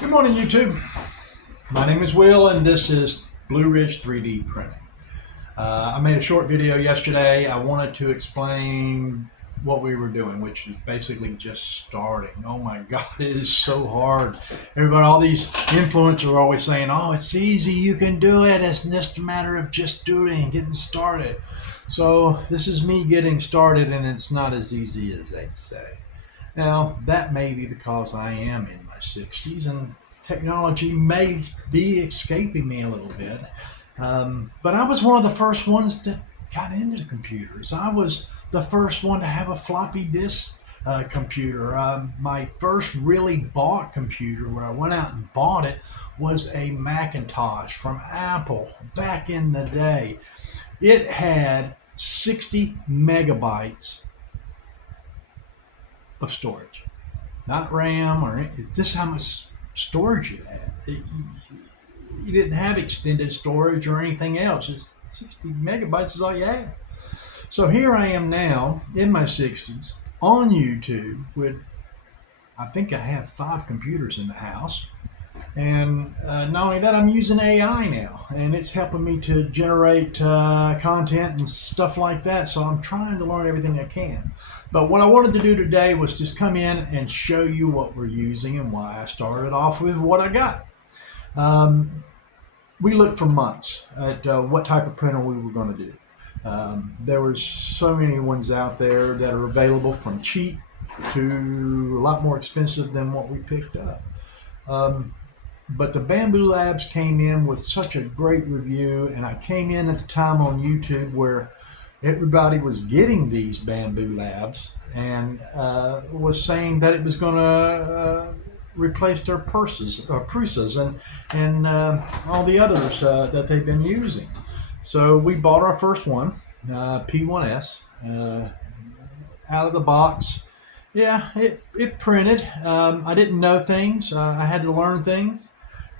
Good morning, YouTube. My name is Will, and this is Blue Ridge 3D Printing. I made a short video yesterday. I wanted to explain what we were doing, which is basically just starting. Oh my God, it is so hard. Everybody, all these influencers are always saying, oh, it's easy, you can do it. It's just a matter of just doing, getting started. So this is me getting started, and it's not as easy as they say. Now, that may be because I am in my 60s and technology may be escaping me a little bit. But I was one of the first ones that got into computers. I was the first one to have a floppy disk computer. My first really bought computer, where I went out and bought it, was a Macintosh from Apple back in the day. It had 60 megabytes of storage, not RAM or just how much storage it had. You didn't have extended storage or anything else. Just 60 megabytes is all you had. So here I am now in my 60s on YouTube with, I think I have 5 computers in the house. And not only that, I'm using AI now, and it's helping me to generate content and stuff like that. So I'm trying to learn everything I can. But what I wanted to do today was just come in and show you what we're using and why I started off with what I got. We looked for months at what type of printer we were going to do. There was so many ones out there that are available, from cheap to a lot more expensive than what we picked up. But the Bamboo Labs came in with such a great review, and I came in at the time on YouTube where everybody was getting these Bamboo Labs and was saying that it was going to replace their Prusas and all the others that they've been using. So we bought our first one, P1S, out of the box. Yeah, it printed. I didn't know things. I had to learn things.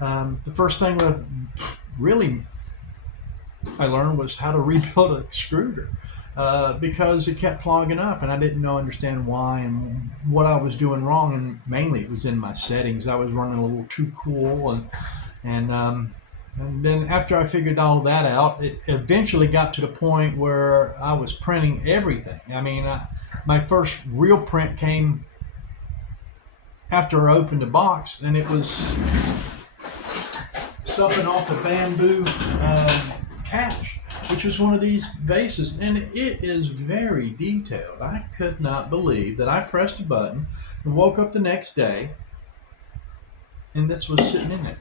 The first thing that really I learned was how to rebuild a extruder because it kept clogging up, and I didn't understand why and what I was doing wrong. And mainly it was in my settings. I was running a little too cool, and then after I figured all of that out, it eventually got to the point where I was printing everything. I mean, my first real print came after I opened the box, and it was something off the Bamboo cache, which was one of these vases, and it is very detailed. I could not believe that I pressed a button and woke up the next day and this was sitting in it.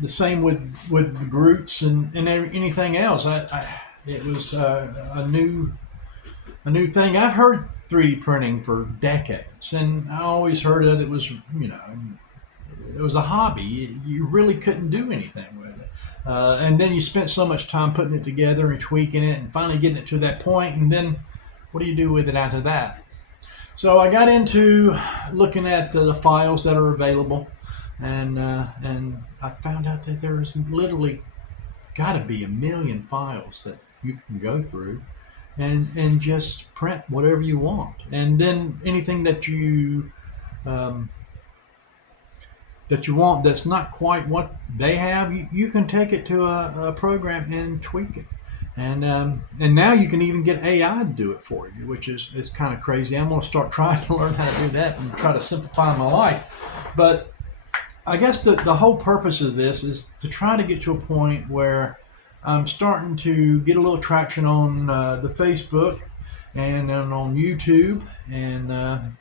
The same with the Groots and anything else. It was a new thing. I've heard 3D printing for decades, and I always heard that it was, it was a hobby. You really couldn't do anything with it. And then you spent so much time putting it together and tweaking it and finally getting it to that point, and then what do you do with it after that? So I got into looking at the files that are available, and I found out that there's literally got to be 1 million files that you can go through and just print whatever you want. And then anything that you want that's not quite what they have, you can take it to a program and tweak it. And now you can even get AI to do it for you, which is kind of crazy. I'm going to start trying to learn how to do that and try to simplify my life. But I guess the whole purpose of this is to try to get to a point where I'm starting to get a little traction on the Facebook and on YouTube, and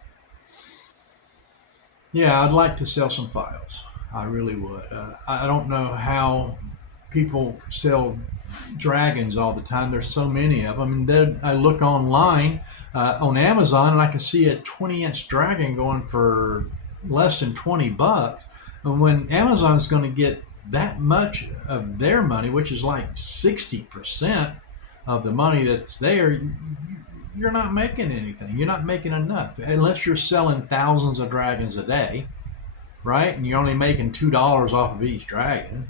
yeah, I'd like to sell some files. I really would. I don't know how people sell dragons all the time. There's so many of them. And then I look online on Amazon, and I can see a 20-inch dragon going for less than $20. And when Amazon's going to get that much of their money, which is like 60% of the money that's there, you're not making anything. You're not making enough unless you're selling thousands of dragons a day, right? And you're only making $2 off of each dragon.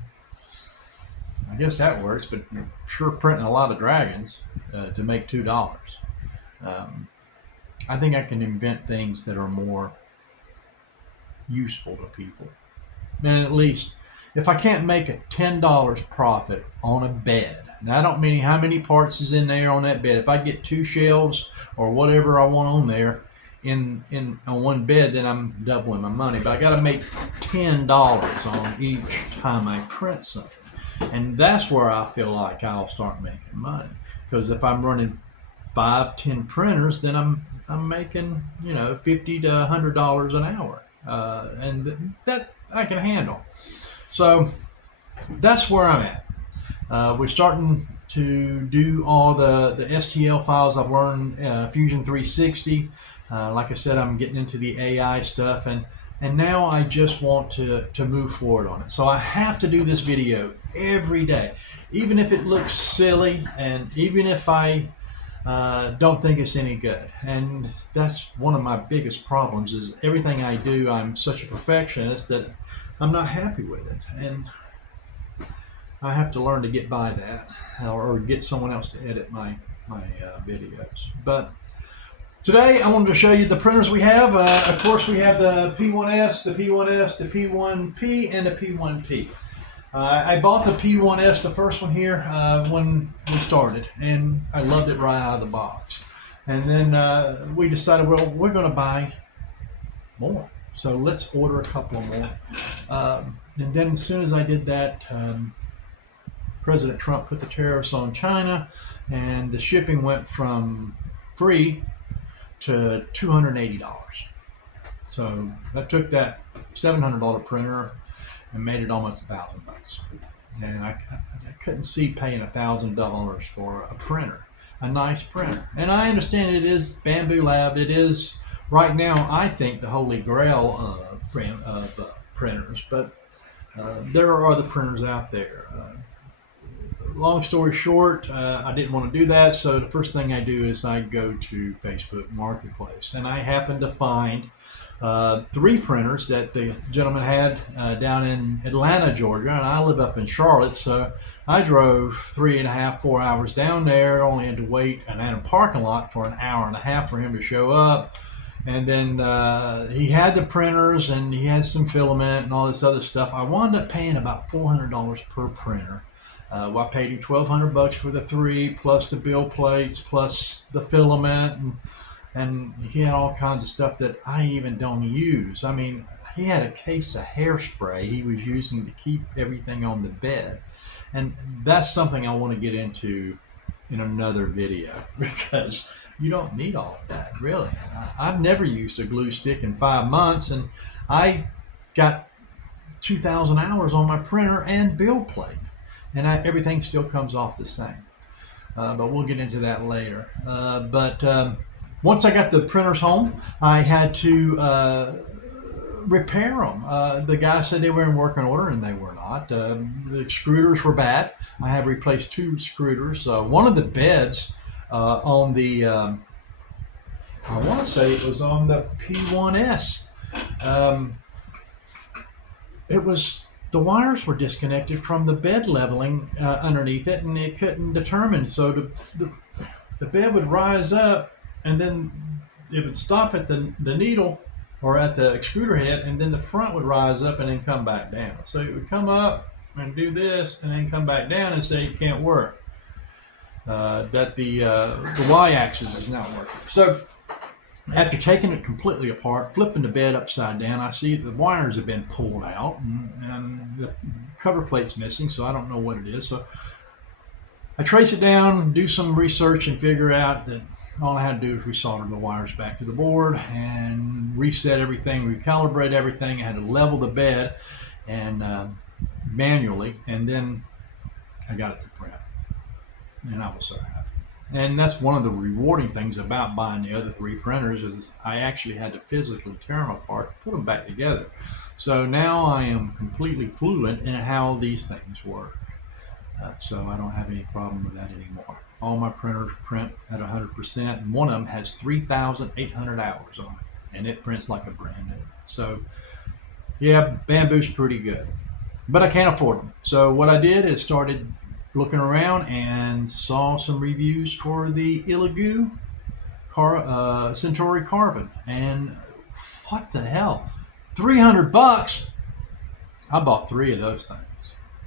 I guess that works, but you're sure printing a lot of dragons to make $2. I think I can invent things that are more useful to people. And at least if I can't make a $10 profit on a bed, now I don't mean how many parts is in there on that bed. If I get 2 shelves or whatever I want on there in on one bed, then I'm doubling my money. But I got to make $10 on each time I print something, and that's where I feel like I'll start making money. Because if I'm running 5-10 printers, then I'm making $50 to $100 an hour, and that I can handle. So that's where I'm at. We're starting to do all the STL files. I've learned Fusion 360. Like I said, I'm getting into the AI stuff, and now I just want to move forward on it. So I have to do this video every day, even if it looks silly, and even if I don't think it's any good. And that's one of my biggest problems, is everything I do, I'm such a perfectionist that I'm not happy with it. And I have to learn to get by that, or get someone else to edit my videos. But today I wanted to show you the printers we have. Of course, we have the P1S, the P1S, the P1P, and the P1P. I bought the P1S, the first one here, when we started, and I loved it right out of the box. And then we decided, well, we're going to buy more, so let's order a couple more. And then as soon as I did that, President Trump put the tariffs on China, and the shipping went from free to $280. So that took that $700 printer and made it almost $1,000. And I couldn't see paying $1,000 for a printer, a nice printer. And I understand it is Bamboo Lab. It is right now, I think, the holy grail of printers. But there are other printers out there. Long story short, I didn't want to do that, so the first thing I do is I go to Facebook Marketplace, and I happened to find 3 printers that the gentleman had down in Atlanta, Georgia, and I live up in Charlotte, so I drove 3.5-4 hours down there, only had to wait in a parking lot for an hour and a half for him to show up. And then he had the printers, and he had some filament and all this other stuff. I wound up paying about $400 per printer. I paid him $1,200 for the 3, plus the bill plates, plus the filament, and he had all kinds of stuff that I even don't use. I mean, he had a case of hairspray he was using to keep everything on the bed, and that's something I want to get into in another video, because you don't need all of that, really. I've never used a glue stick in 5 months, and I got 2,000 hours on my printer and bill plate. And everything still comes off the same. But we'll get into that later. But once I got the printers home, I had to repair them. The guy said they were in working order, and they were not. The extruders were bad. I have replaced 2 extruders. One of the beds on the, I want to say it was on the P1S. The wires were disconnected from the bed leveling underneath it, and it couldn't determine. So the bed would rise up, and then it would stop at the needle or at the extruder head, and then the front would rise up and then come back down. So it would come up and do this, and then come back down and say it can't work. That the Y-axis is not working. So after taking it completely apart, flipping the bed upside down, I see the wires have been pulled out, and the cover plate's missing, so I don't know what it is. So I trace it down, do some research, and figure out that all I had to do was resolder the wires back to the board and reset everything, recalibrate everything. I had to level the bed and manually, and then I got it to print, and I was so happy. And that's one of the rewarding things about buying the other 3 printers, is I actually had to physically tear them apart, put them back together. So now I am completely fluent in how these things work. So I don't have any problem with that anymore. All my printers print at 100%, and one of them has 3,800 hours on it, and it prints like a brand new. So yeah, Bamboo's pretty good, but I can't afford them. So what I did is started looking around and saw some reviews for the Illigu Centauri Carbon, and what the hell, $300. I bought 3 of those things.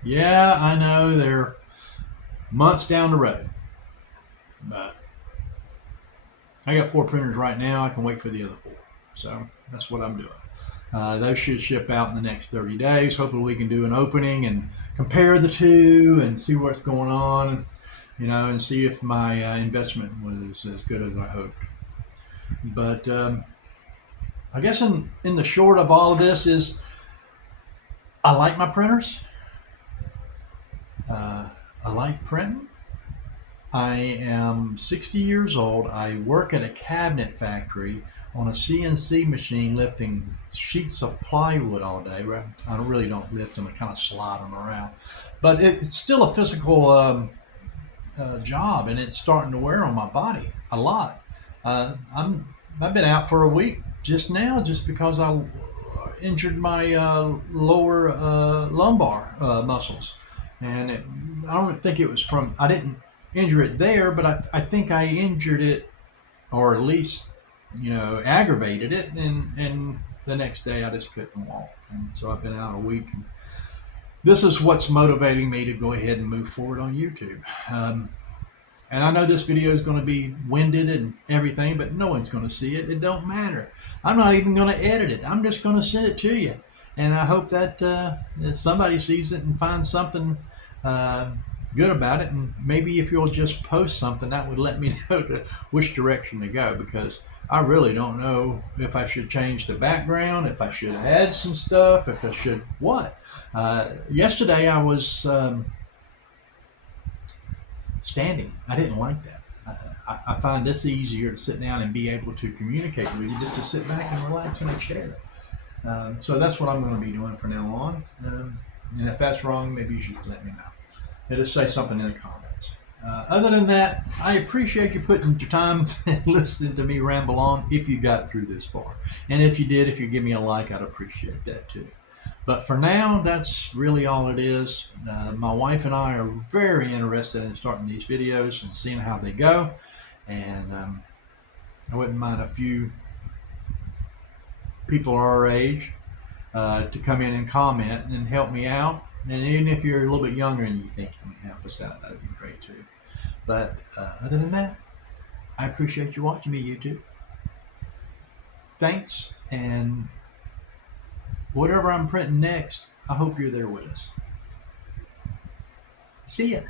Yeah, I know they're months down the road, but I got 4 printers right now. I can wait for the other 4. So that's what I'm doing. Those should ship out in the next 30 days. Hopefully we can do an opening and compare the two and see what's going on, and see if my investment was as good as I hoped. But I guess in the short of all of this is I like my printers. I like printing. I am 60 years old. I work at a cabinet factory on a CNC machine lifting sheets of plywood all day. Right? I really don't lift them. I kind of slide them around. But it's still a physical job, and it's starting to wear on my body a lot. I've been out for a week just now just because I injured my lower lumbar muscles. And I don't think it was I didn't injure it there, but I think I injured it, or at least, aggravated it. And the next day I just couldn't walk. And so I've been out a week. And this is what's motivating me to go ahead and move forward on YouTube. And I know this video is going to be winded and everything, but no one's going to see it. It don't matter. I'm not even going to edit it. I'm just going to send it to you. And I hope that somebody sees it and finds something good about it. And maybe if you'll just post something, that would let me know which direction to go, because I really don't know if I should change the background, if I should add some stuff, if I should what. Yesterday I was standing. I didn't like that. I find this easier to sit down and be able to communicate with you, just to sit back and relax in a chair. So that's what I'm going to be doing from now on. And if that's wrong, maybe you should let me know. Just say something in the comments. Other than that, I appreciate you putting your time and listening to me ramble on, if you got through this far. And if you did, if you give me a like, I'd appreciate that too. But for now, that's really all it is. My wife and I are very interested in starting these videos and seeing how they go. And I wouldn't mind a few people our age to come in and comment and help me out. And even if you're a little bit younger and you think you can help us out, that'd be great too. But other than that, I appreciate you watching me, YouTube. Thanks, and whatever I'm printing next, I hope you're there with us. See ya.